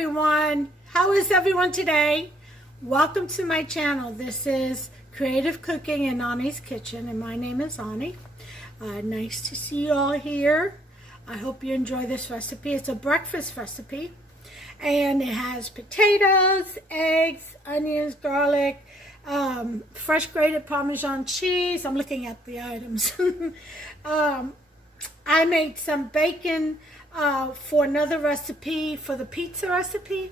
everyone. How is everyone today? Welcome to my channel. This is Creative Cooking in Ani's Kitchen, and my name is Ani. Nice to see you all here. I hope you enjoy this recipe. It's a breakfast recipe, and it has potatoes, eggs, onions, garlic, fresh grated Parmesan cheese. I'm looking at the items. I made some bacon for another recipe, for the pizza recipe,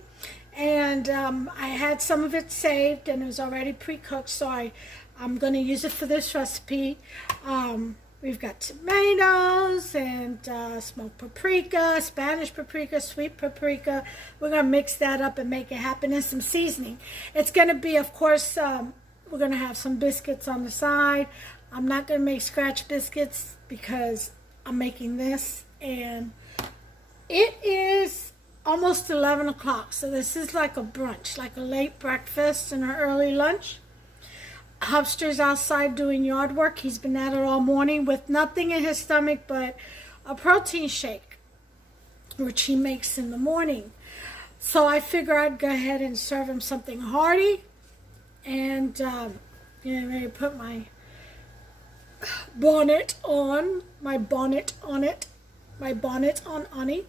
and I had some of it saved and it was already pre-cooked, so I'm going to use it for this recipe. We've got tomatoes and smoked paprika, Spanish paprika, sweet paprika. We're going to mix that up and make it happen, and some seasoning. It's going to be, of course, we're going to have some biscuits on the side. I'm not going to make scratch biscuits because I'm making this, and it is almost 11 o'clock, so this is like a brunch, like a late breakfast and an early lunch. Hubster's outside doing yard work. He's been at it all morning with nothing in his stomach but a protein shake, which he makes in the morning. So I figure I'd go ahead and serve him something hearty, and maybe put my bonnet on Ani.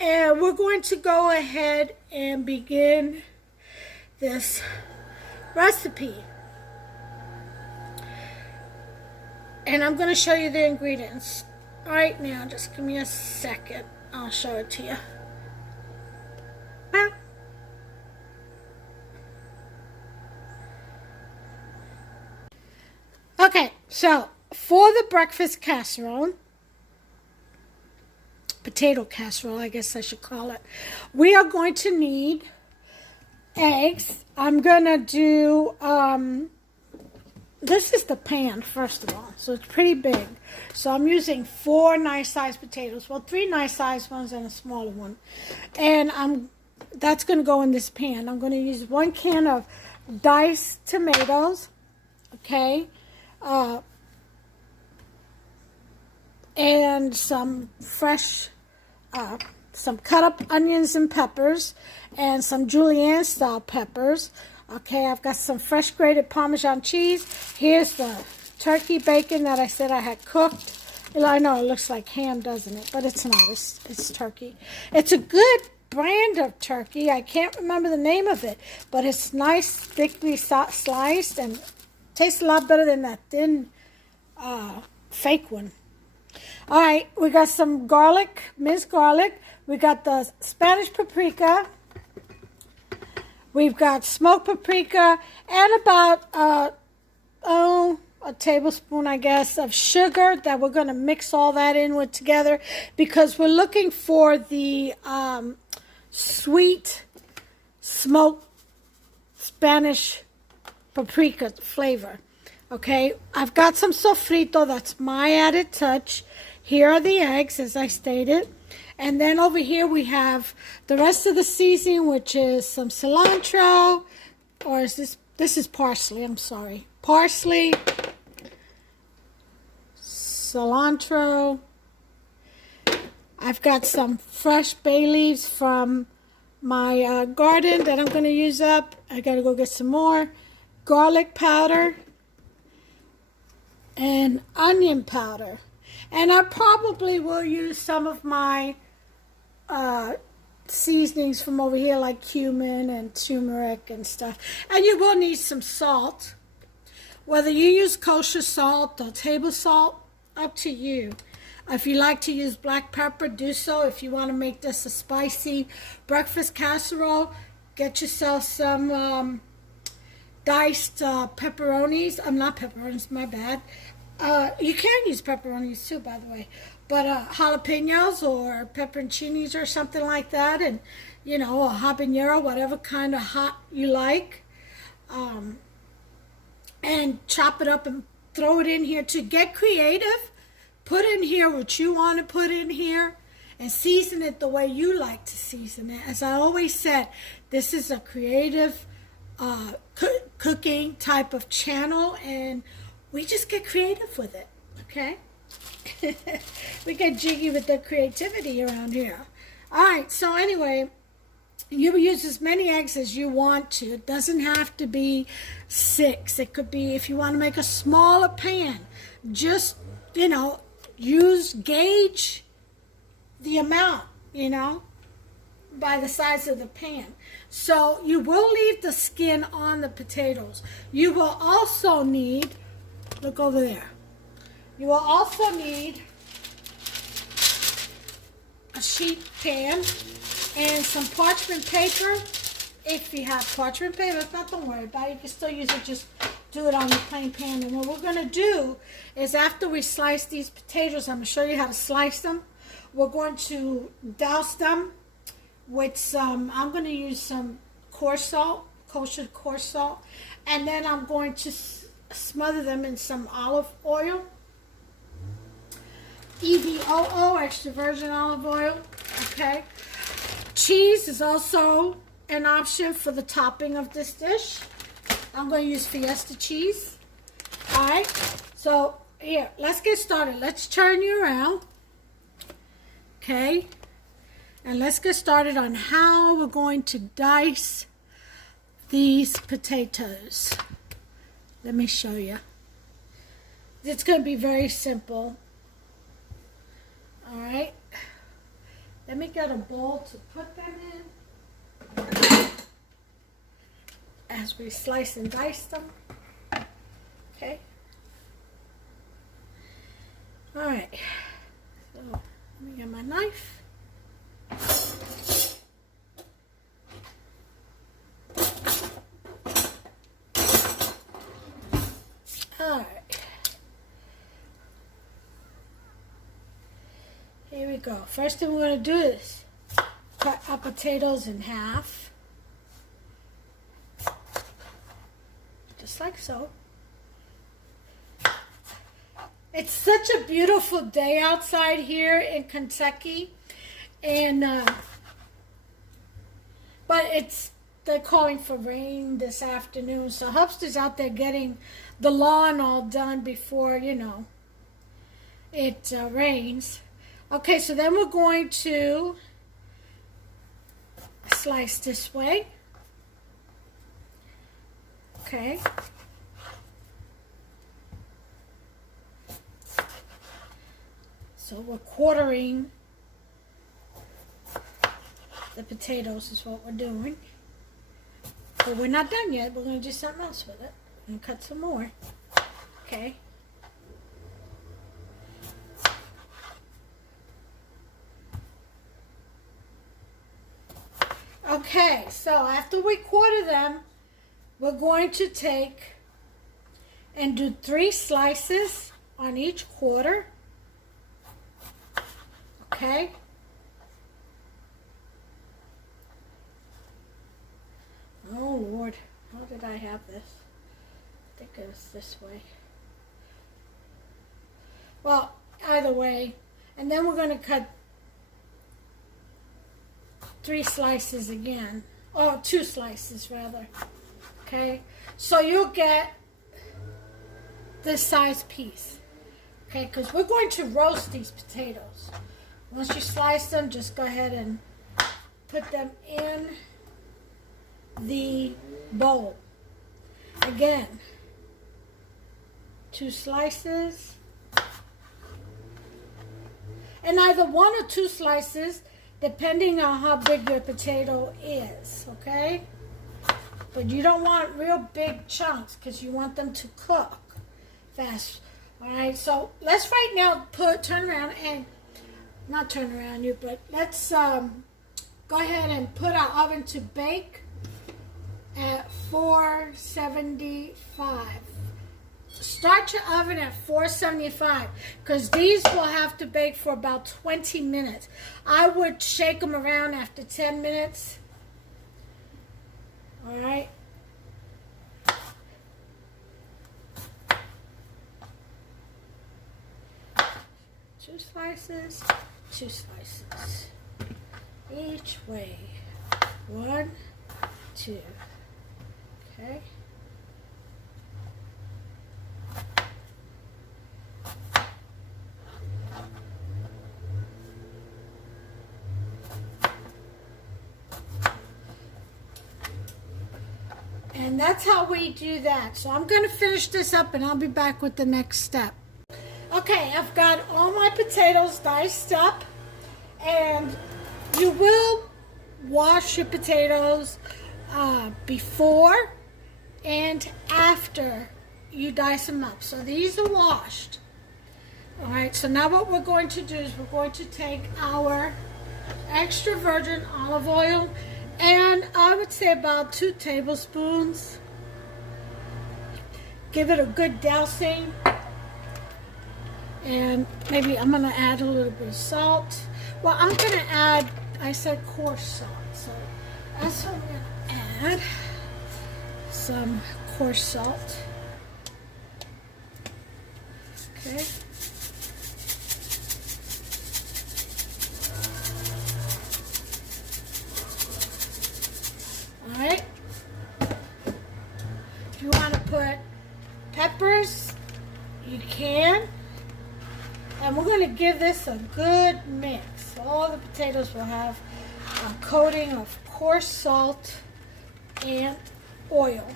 And we're going to go ahead and begin this recipe. And I'm going to show you the ingredients right now. Just give me a second. I'll show it to you. Okay, so for the breakfast casserole, potato casserole, I guess I should call it, we are going to need eggs. I'm going to do, this is the pan, first of all, so it's pretty big. So I'm using 4 nice-sized potatoes, well, 3 nice-sized ones and a smaller one. And that's going to go in this pan. I'm going to use 1 can of diced tomatoes, okay, and some fresh, some cut up onions and peppers, and some julienne style peppers. Okay, I've got some fresh grated Parmesan cheese. Here's the turkey bacon that I said I had cooked. I know it looks like ham, doesn't it? But it's not. It's turkey. It's a good brand of turkey. I can't remember the name of it, but it's nice, thickly sliced, and tastes a lot better than that thin fake one. All right, we got some garlic, minced garlic. We got the Spanish paprika. We've got smoked paprika and about a tablespoon, I guess, of sugar that we're going to mix all that in with together because we're looking for the sweet smoked Spanish paprika flavor. Okay, I've got some sofrito. That's my added touch. Here are the eggs, as I stated. And then over here we have the rest of the seasoning, which is some cilantro, or is this is parsley, I'm sorry. Parsley, cilantro. I've got some fresh bay leaves from my garden that I'm going to use up. I got to go get some more. Garlic powder and onion powder. And I probably will use some of my seasonings from over here, like cumin and turmeric and stuff. And you will need some salt. Whether you use kosher salt or table salt, up to you. If you like to use black pepper, do so. If you want to make this a spicy breakfast casserole, get yourself some diced pepperonis. Not pepperonis, my bad. You can use pepperonis too, by the way, but jalapenos or pepperoncinis or something like that, and a habanero, whatever kind of hot you like, and chop it up and throw it in here. To get creative, put in here what you want to put in here and season it the way you like to season it. As I always said, this is a creative cooking type of channel, and we just get creative with it, okay? We get jiggy with the creativity around here. All right, so anyway, You use as many eggs as you want to. It doesn't have to be 6. It could be, if you want to make a smaller pan, just, gauge the amount, by the size of the pan. So you will leave the skin on the potatoes. You will also need, look over there, you will also need a sheet pan and some parchment paper. If you have parchment paper, if not, don't worry about it. You can still use it, just do it on the plain pan. And what we're going to do is, after we slice these potatoes, I'm going to show you how to slice them. We're going to douse them with some, I'm going to use some coarse salt, kosher coarse salt, and then I'm going to smother them in some olive oil, EVOO, extra virgin olive oil, okay? Cheese is also an option for the topping of this dish. I'm going to use Fiesta cheese. All right, so here, let's get started. Let's turn you around, okay? And let's get started on how we're going to dice these potatoes. Let me show you. It's going to be very simple. All right. Let me get a bowl to put them in as we slice and dice them. Okay. All right. So let me get my knife. All right. Here we go. First thing we're going to do is cut our potatoes in half. Just like so. It's such a beautiful day outside here in Kentucky. And, but they're calling for rain this afternoon. So Hubster's out there getting the lawn all done before, it rains. Okay, so then we're going to slice this way. Okay. So we're quartering the potatoes is what we're doing. But we're not done yet. We're going to do something else with it. We're going to cut some more. Okay. Okay, so after we quarter them, we're going to take and do 3 slices on each quarter. Okay. Oh Lord, how did I have this? I think it was this way. Well, either way. And then we're going to cut 3 slices again. Oh, 2 slices rather. Okay? So you'll get this size piece. Okay? Because we're going to roast these potatoes. Once you slice them, just go ahead and put them in the bowl. Again, 2 slices. And either 1 or 2 slices, depending on how big your potato is, okay? But you don't want real big chunks because you want them to cook fast. All right, so let's right now turn around and, not turn around you, but let's go ahead and put our oven to bake at 475. Start your oven at 475 because these will have to bake for about 20 minutes. I would shake them around after 10 minutes. All right. Two slices, 2 slices. Each way. 1, 2. Okay. And that's how we do that. So I'm going to finish this up and I'll be back with the next step. Okay, I've got all my potatoes diced up, and you will wash your potatoes before and after you dice them up. So these are washed. All right, so now what we're going to do is we're going to take our extra virgin olive oil, and I would say about 2 tablespoons. Give it a good dousing. And maybe I'm going to add a little bit of salt. Well, I'm going to add, I said coarse salt. So that's what I'm going to add. Some coarse salt. Okay. Alright. If you want to put peppers, you can. And we're going to give this a good mix. All the potatoes will have a coating of coarse salt and oil.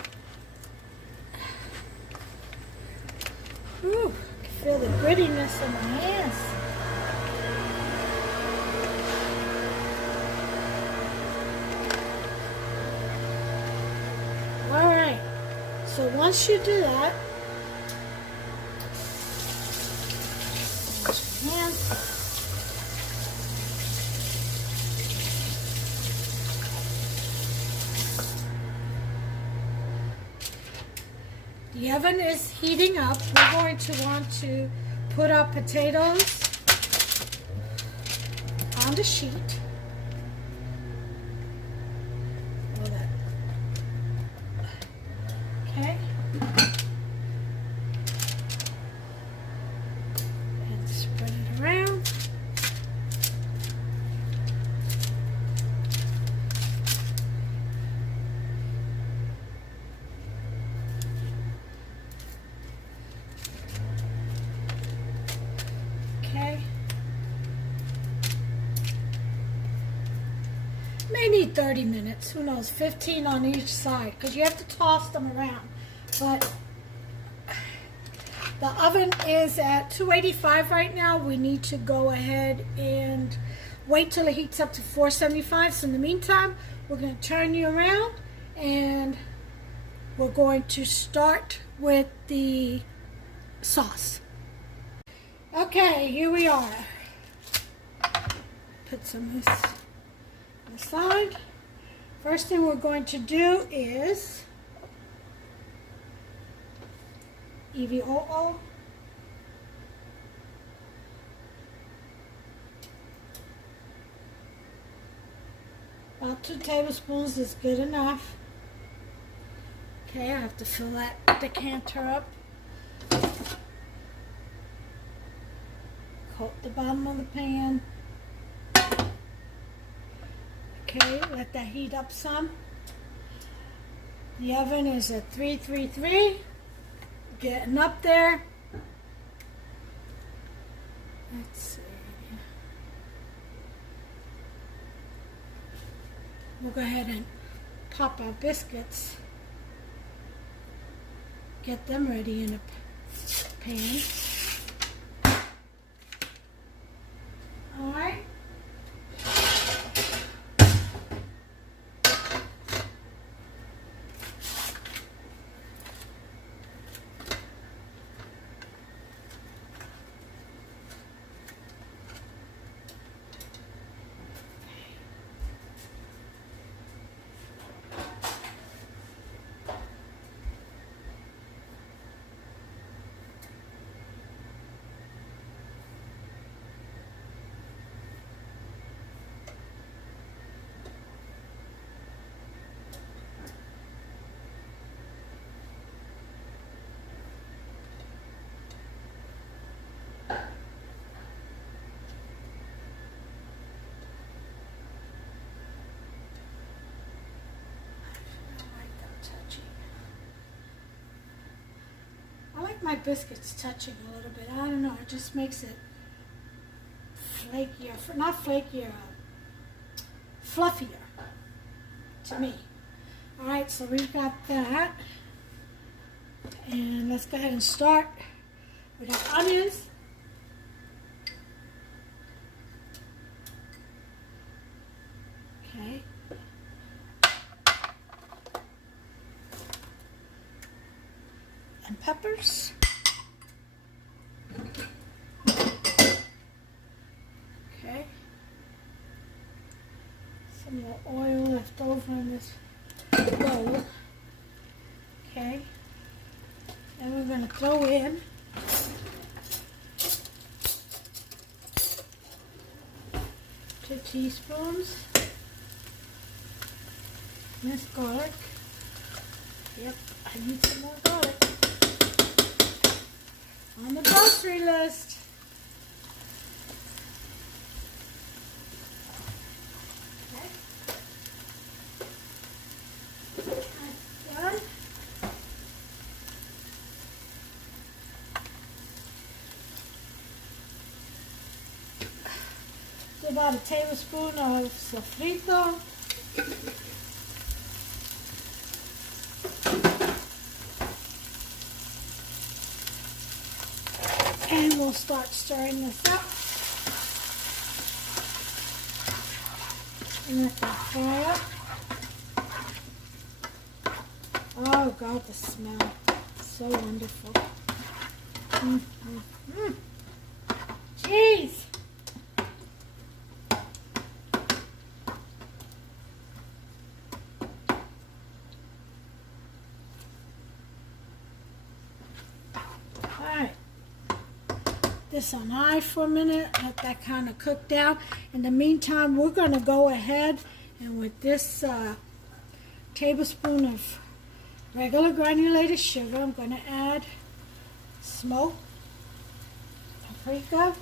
Ooh, I can feel the grittiness in my hands. Alright, so once you do that, wash your hands. The oven is heating up. We're going to want to put our potatoes on the sheet. Okay. And spread it around. Okay. May need 30 minutes, who knows, 15 on each side, because you have to toss them around. But the oven is at 285 right now. We need to go ahead and wait till it heats up to 475. So in the meantime, we're going to turn you around and we're going to start with the sauce. Okay, here we are. Put some of this aside. First thing we're going to do is EVOO. About 2 tablespoons is good enough. Okay, I have to fill that decanter up. Coat the bottom of the pan. Okay, let that heat up some. The oven is at 333. Getting up there. Let's see. We'll go ahead and pop our biscuits. Get them ready in a pan. All right. My biscuits touching a little bit. I don't know. It just makes it flakier. Not flakier, fluffier to me. All right, so we've got that. And let's go ahead and start with our onions. Okay. And peppers. Okay. Some more oil left over in this bowl. Okay. And we're going to throw in two teaspoons minced garlic. Yep, I need some more garlic on the grocery list. Okay. That's done. Do about a tablespoon of sofrito. And we'll start stirring this up. And let that fry up. Oh God, the smell. So wonderful. Jeez. This on high for a minute, let that kind of cook down. In the meantime, we're going to go ahead and with this tablespoon of regular granulated sugar, I'm going to add smoked paprika,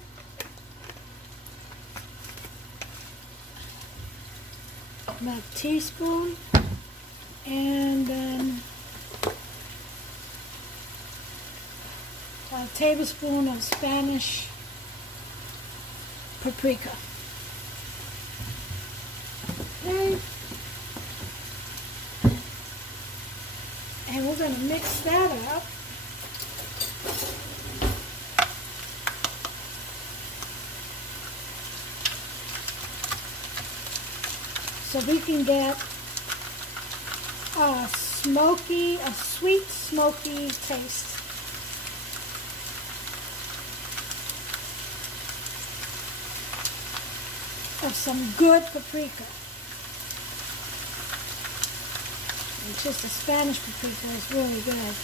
about a teaspoon, and then a tablespoon of Spanish paprika. Okay. And we're going to mix that up. So we can get a sweet smoky taste. Of some good paprika. It's just a Spanish paprika, it's really good.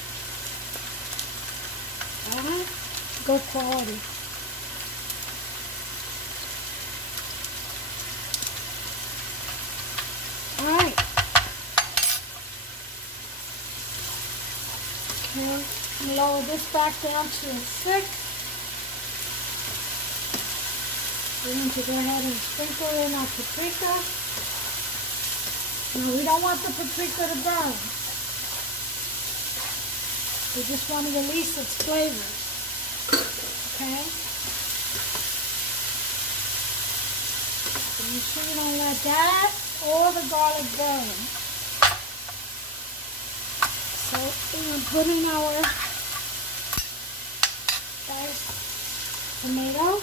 Alright, good quality. Alright. Okay, lower this back down to a 6. We're going to go ahead and sprinkle in our paprika. Now, we don't want the paprika to burn. We just want to release its flavors. Okay? So make sure you don't let that or the garlic burn. So we're going to put in our diced tomato.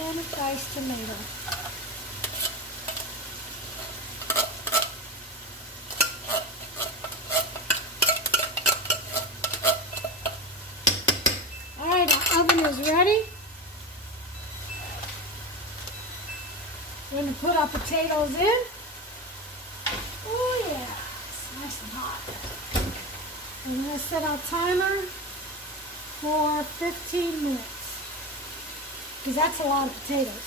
And a diced tomato. Alright, our oven is ready. We're going to put our potatoes in. Oh yeah, it's nice and hot. I'm going to set our timer for 15 minutes. Because that's a lot of potatoes.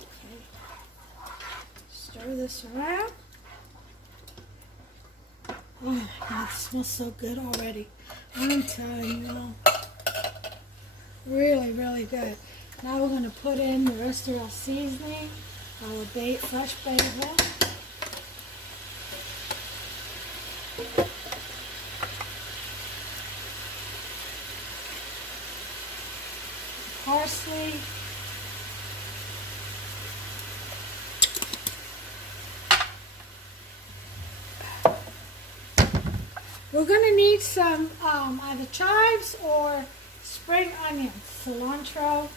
Okay. Stir this around. Oh my God, it smells so good already. I'm telling you. Really, really good. Now we're going to put in the rest of our seasoning, our fresh basil. parsley. We're going to need some either chives or spring onions, cilantro.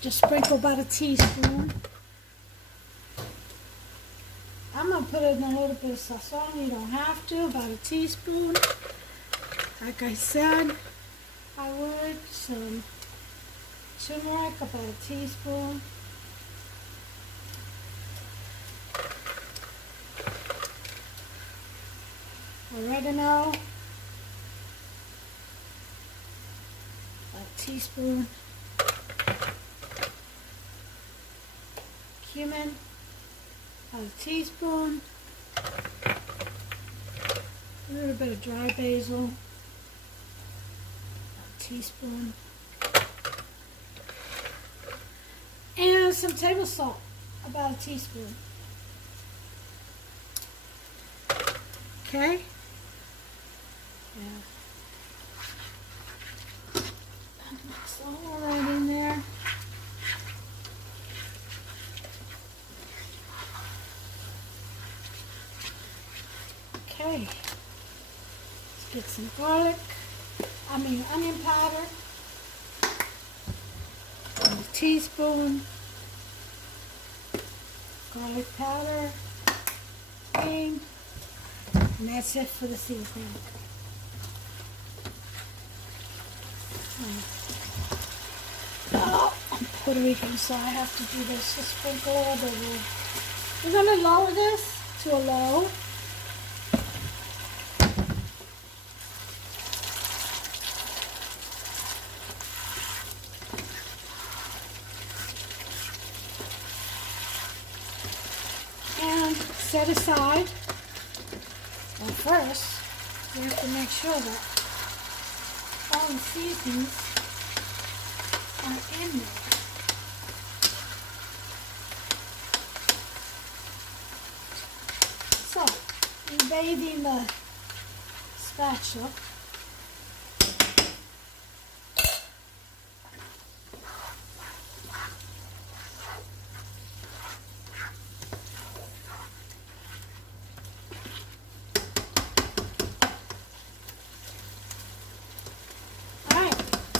Just sprinkle about a teaspoon. I'm going to put in a little bit of sazon. You don't have to, about a teaspoon. Like I said, I would. Some turmeric, about a teaspoon. Oregano, about a teaspoon. Cumin, about a teaspoon. A little bit of dry basil, about a teaspoon. And some table salt, about a teaspoon. Okay? Yeah. Mix all right in there. Okay. Let's get some onion powder. And a teaspoon. Garlic powder. And that's it for the seasoning. Oh, I'm Puerto Rican, so I have to do this. Just sprinkle a little bit. We're going to lower this to a low. And set aside. Well, first, we have to make sure that all the seasonings are in there. So, I'm bathing the spatula.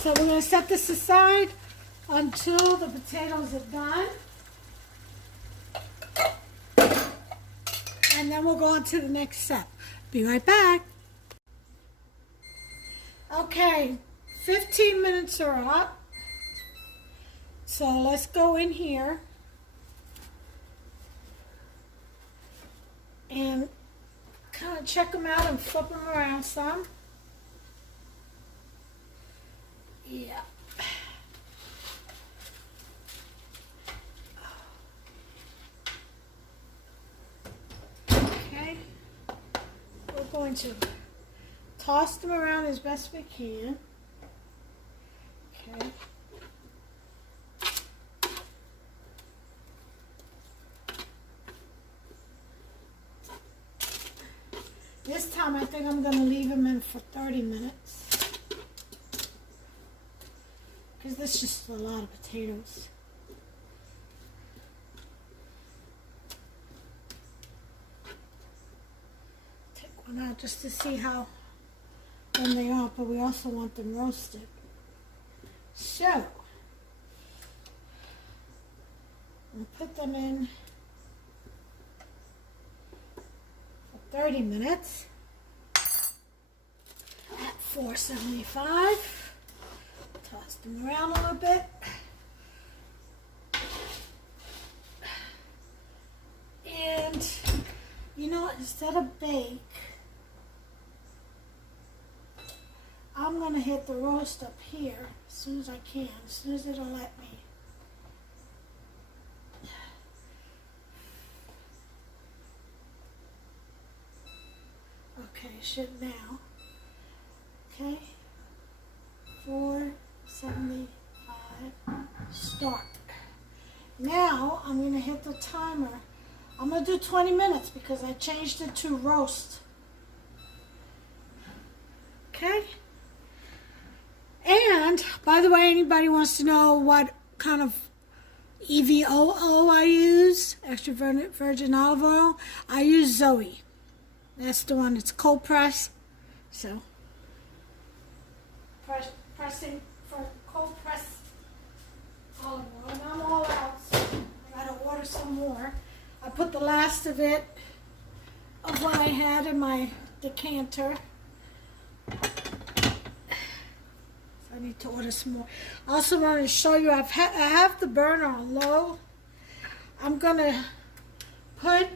So we're going to set this aside until the potatoes are done. And then we'll go on to the next step. Be right back. Okay, 15 minutes are up. So let's go in here and kind of check them out and flip them around some. Yeah. Okay. We're going to toss them around as best we can. Okay. This time I think I'm going to leave them in for 30 minutes. Because that's just a lot of potatoes. Take one out just to see how when they are, but we also want them roasted. So, I'll put them in for 30 minutes at 475. Toss them around a little bit. And, you know, instead of bake, I'm going to hit the roast up here as soon as I can, as soon as it'll let me. Okay, should now. Okay. 475, start. Now I'm going to hit the timer. I'm going to do 20 minutes because I changed it to roast. Okay? the way, anybody wants to know what kind of EVOO I use, extra virgin olive oil, I use Zoe. That's the one that's cold press. So, pressing for cold press olive oil. And I'm all out, so I gotta order some more. I put the last of it, of what I had in my decanter. I need to order some more. I also want to show you, I have the burner on low. I'm going to put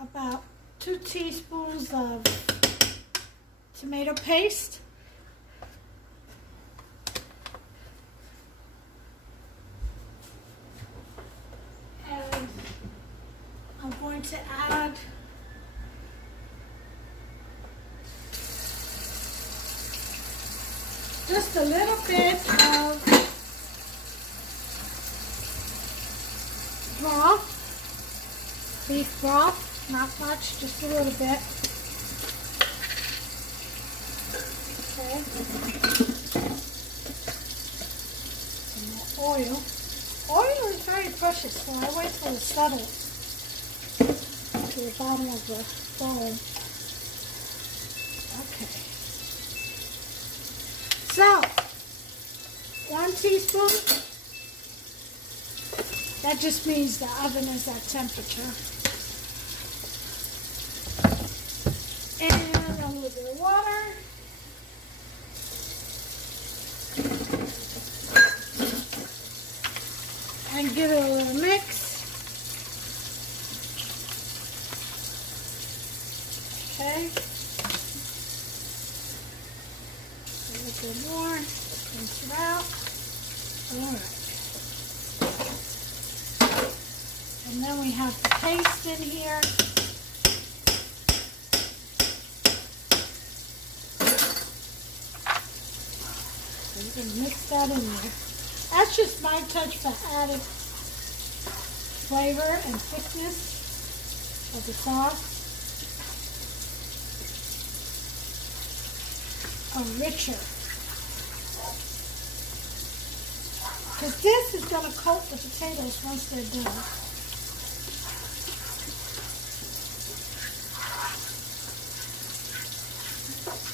about 2 teaspoons of tomato paste. And I'm going to add just a little bit of broth, beef broth, not much, just a little bit. Okay. Some more oil. Oil is very precious, so I wait till it settles to the bottom of the bowl. Okay. So, 1 teaspoon, that just means the oven is at temperature. And a little bit of water. And give it a little mix. Okay. A little bit more. Rinse it out. Alright. And then we have the paste in here. So you can mix that in there. That's just my touch for added flavor and thickness of the sauce. Richer. Because this is going to coat the potatoes once they're done.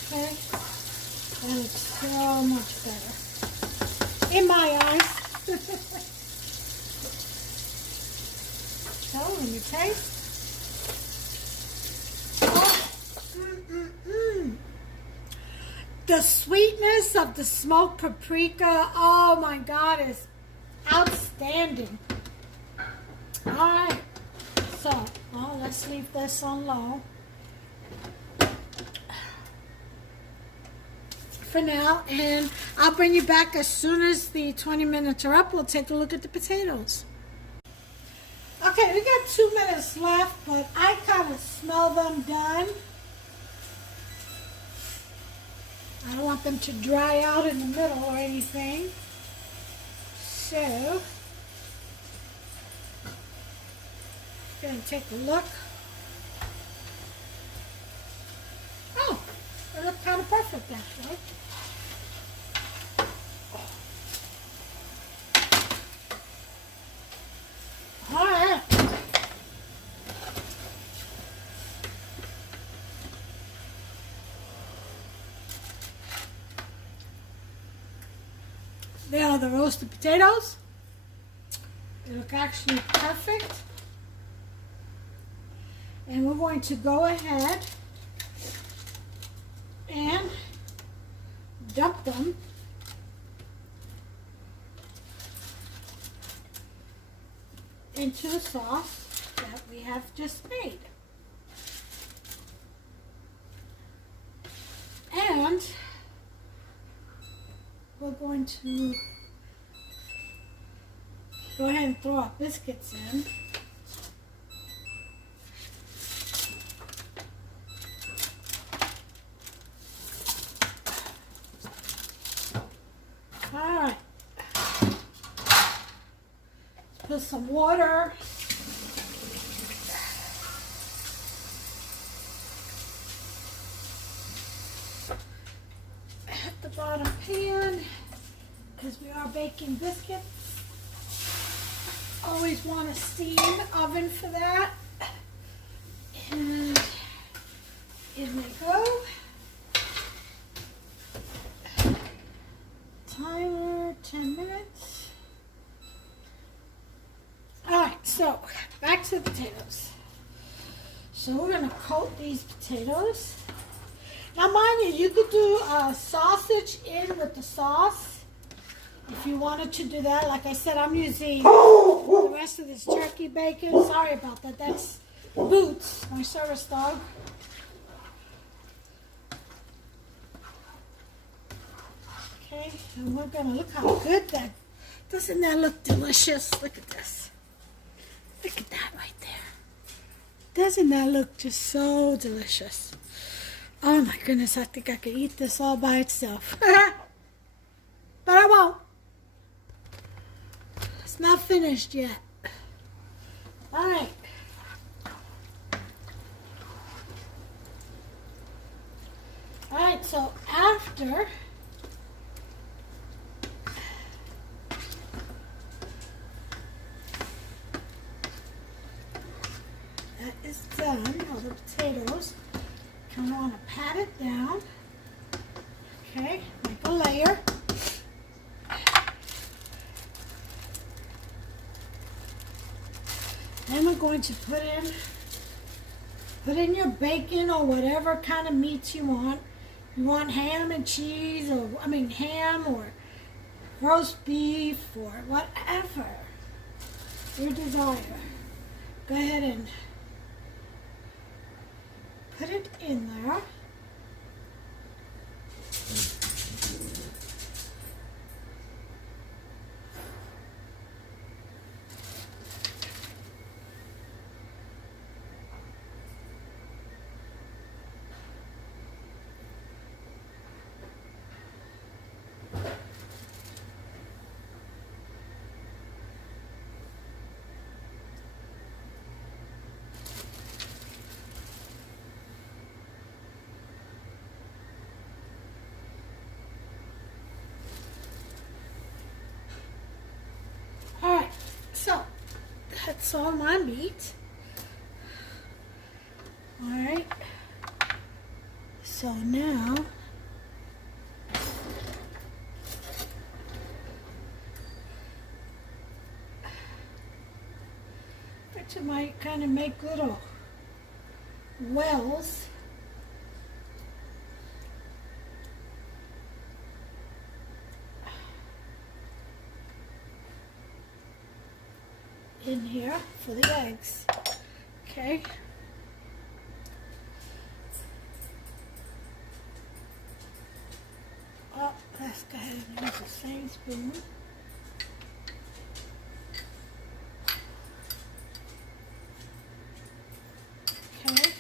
Okay? That looks so much better. In my eyes. So, let me taste. The sweetness of the smoked paprika, oh my God, is outstanding. All right, so let's leave this on low for now, and I'll bring you back as soon as the 20 minutes are up. We'll take a look at the potatoes. Okay, we got 2 minutes left, but I kind of smell them done. I don't want them to dry out in the middle or anything. So, I'm going to take a look. Oh, they look kind of perfect actually. All right. There are the roasted potatoes. They look actually perfect. And we're going to go ahead and dump them into the sauce that we have just made. And we're going to go ahead and throw our biscuits in. All right. Put some water. At the bottom here. because we are baking biscuits. Always want a steam oven for that. And in they go. Timer, 10 minutes. Alright, so back to the potatoes. So we're going to coat these potatoes. Now mind you, you could do sausage in with the sauce if you wanted to do that. Like I said, I'm using the rest of this turkey bacon. Sorry about that. That's Boots, my service dog. Okay, and we're going to look how good that, doesn't that look delicious? Look at this. Look at that right there. Doesn't that look just so delicious? Oh my goodness, I think I could eat this all by itself. But I won't. It's not finished yet. Alright. Alright, so after that is done, all the potatoes, kind of want to pat it down. Okay, make a layer. Then we're going to put in your bacon or whatever kind of meats you want. You want ham and cheese, or ham or roast beef or whatever your desire. Go ahead and put it in there. So, that's all my meat. Alright. So now, I might kind of make little wells. In here for the eggs. Okay. Oh, let's go ahead and use the same spoon. Okay.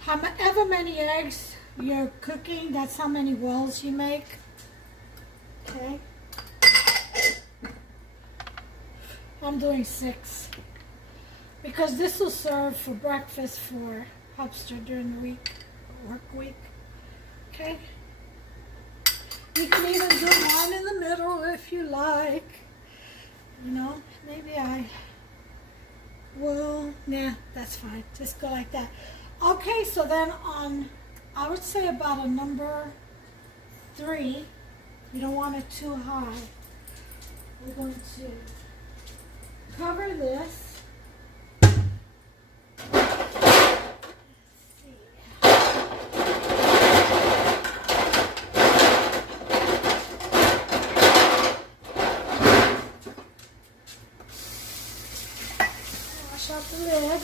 However many eggs you're cooking, that's how many wells you make. Okay. I'm doing 6 because this will serve for breakfast for Hubster during the week, work week. Okay. You can even do one in the middle if you like. You know, maybe I will. Nah, that's fine. Just go like that. Okay, so then on, I would say about a number 3, you don't want it too high. We're going to cover this. Wash out the lid.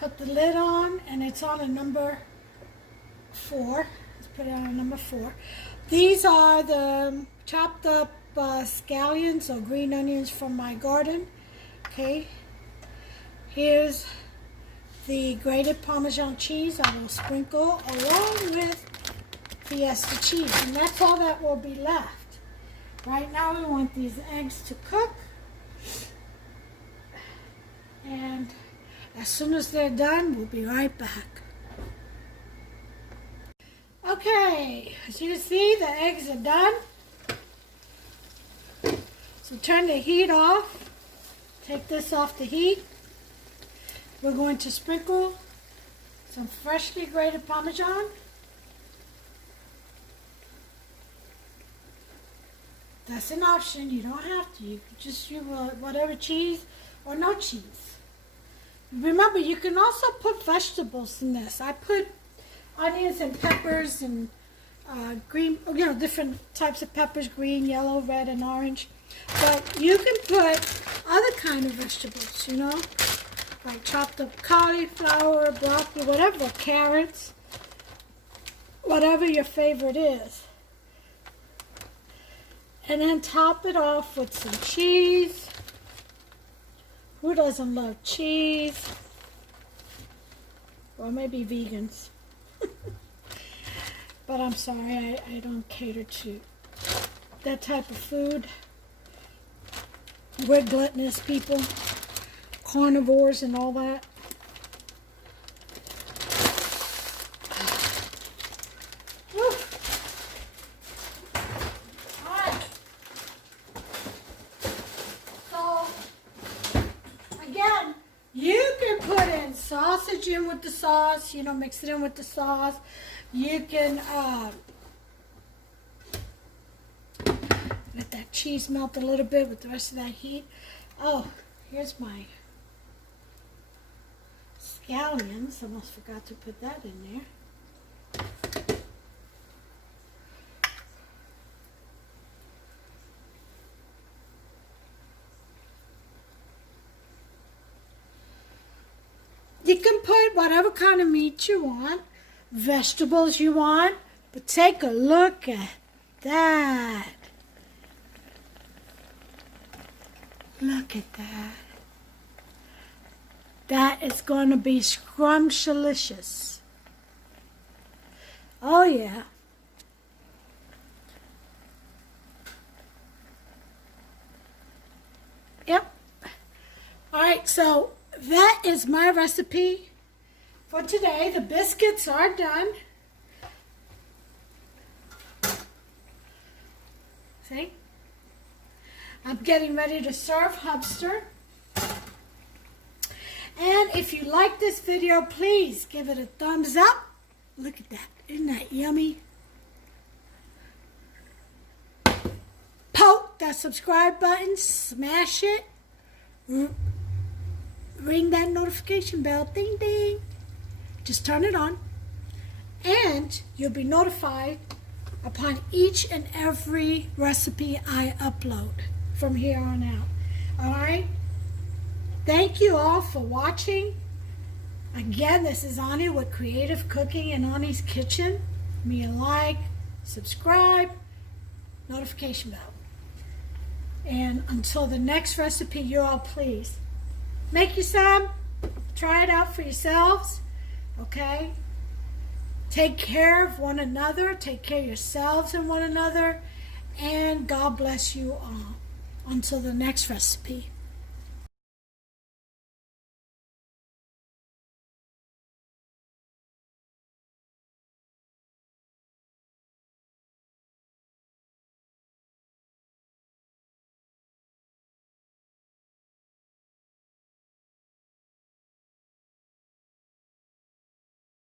Put the lid on, and it's on a number 4. Let's put it on a number 4. These are the chopped up scallions or green onions from my garden. Okay. Here's the grated Parmesan cheese I will sprinkle along with he has the cheese. And that's all that will be left. Right now we want these eggs to cook. And as soon as they're done, we'll be right back. Okay, as you can see, the eggs are done. So turn the heat off. Take this off the heat. We're going to sprinkle some freshly grated Parmesan. That's an option. You don't have to. You can just use whatever cheese or no cheese. Remember, you can also put vegetables in this. I put onions and peppers and green, different types of peppers, green, yellow, red, and orange. But you can put other kind of vegetables, like chopped up cauliflower, broccoli, whatever, carrots, whatever your favorite is. And then top it off with some cheese. Who doesn't love cheese? Well, maybe vegans. But I'm sorry, I don't cater to that type of food. We're gluttonous people, carnivores and all that. Whew. All right. So, again, you can put in sausage in with the sauce, mix it in with the sauce. You can let that cheese melt a little bit with the rest of that heat. Oh, here's my scallions. Almost forgot to put that in there. You can put whatever kind of meat you want, vegetables you want, but take a look at that. Look at that. That is going to be scrumptious. Oh yeah. Yep. All right, so that is my recipe for today. The biscuits are done. See? I'm getting ready to serve Hubster. And if you like this video, please give it a thumbs up. Look at that. Isn't that yummy? Poke that subscribe button. Smash it. Ring that notification bell. Ding, ding. Just turn it on. And you'll be notified upon each and every recipe I upload from here on out. All right? Thank you all for watching. Again, this is Ani with Creative Cooking in Ani's Kitchen. Give me a like, subscribe, notification bell. And until the next recipe, you all please make you some. Try it out for yourselves. Okay? Take care of one another. Take care of yourselves and one another. And God bless you all. Until the next recipe.